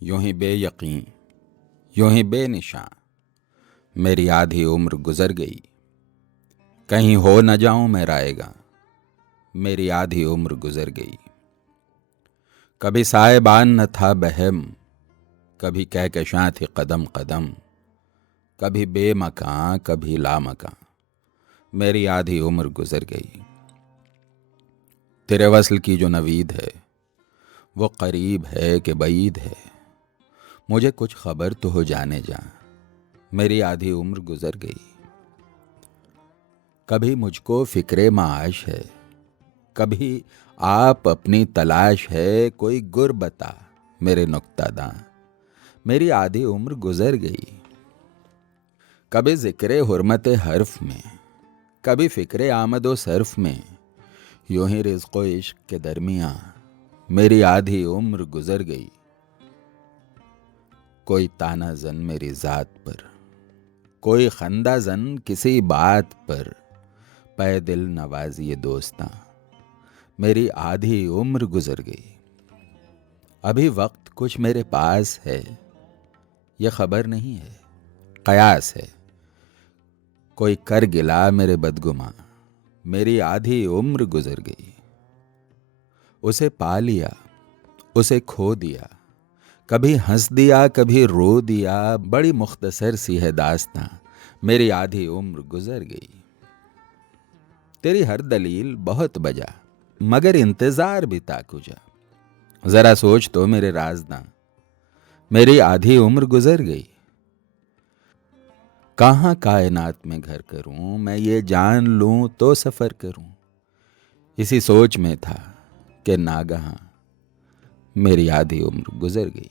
यूं ही बेयकीन, यूं ही बेनिशां मेरी आधी उम्र गुजर गई। कहीं हो न जाऊं मैं रायगा, मेरी आधी उम्र गुजर गई। कभी साहिबान न था बहम, कभी कहकशां थी कदम कदम। कभी बेमकां कभी लामकां मेरी आधी उम्र गुजर गई। तेरे वस्ल की जो नवीद है वो करीब है कि बईद है। मुझे कुछ खबर तो हो जाने जा, मेरी आधी उम्र गुजर गई। कभी मुझको फिक्रे माश है, कभी आप अपनी तलाश है। कोई गुर बता मेरे नुक्तादां, मेरी आधी उम्र गुजर गई। कभी जिक्रे हुर्मत हर्फ में, कभी फिक्रे आमदो सर्फ में। यूं ही रिज़्क़ो इश्क के दरमियां मेरी आधी उम्र गुजर गई। कोई ताना जन मेरी जात पर, कोई खंदा जन किसी बात पर। पै दिल नवाज़ी दोस्तां मेरी आधी उम्र गुजर गई। अभी वक्त कुछ मेरे पास है, यह खबर नहीं है, कयास है। कोई कर गिला मेरे बदगुमा, मेरी आधी उम्र गुजर गई। उसे पा लिया, उसे खो दिया, कभी हंस दिया कभी रो दिया। बड़ी मुख्तसर सी है दास्तां, मेरी आधी उम्र गुजर गई। तेरी हर दलील बहुत बजा, मगर इंतजार भी ताकुजा। जरा सोच तो मेरे राज़दां, मेरी आधी उम्र गुजर गई। कहाँ कायनात में घर करूं मैं, ये जान लूं तो सफर करूं। इसी सोच में था कि नागहां मेरी आधी उम्र गुजर गई।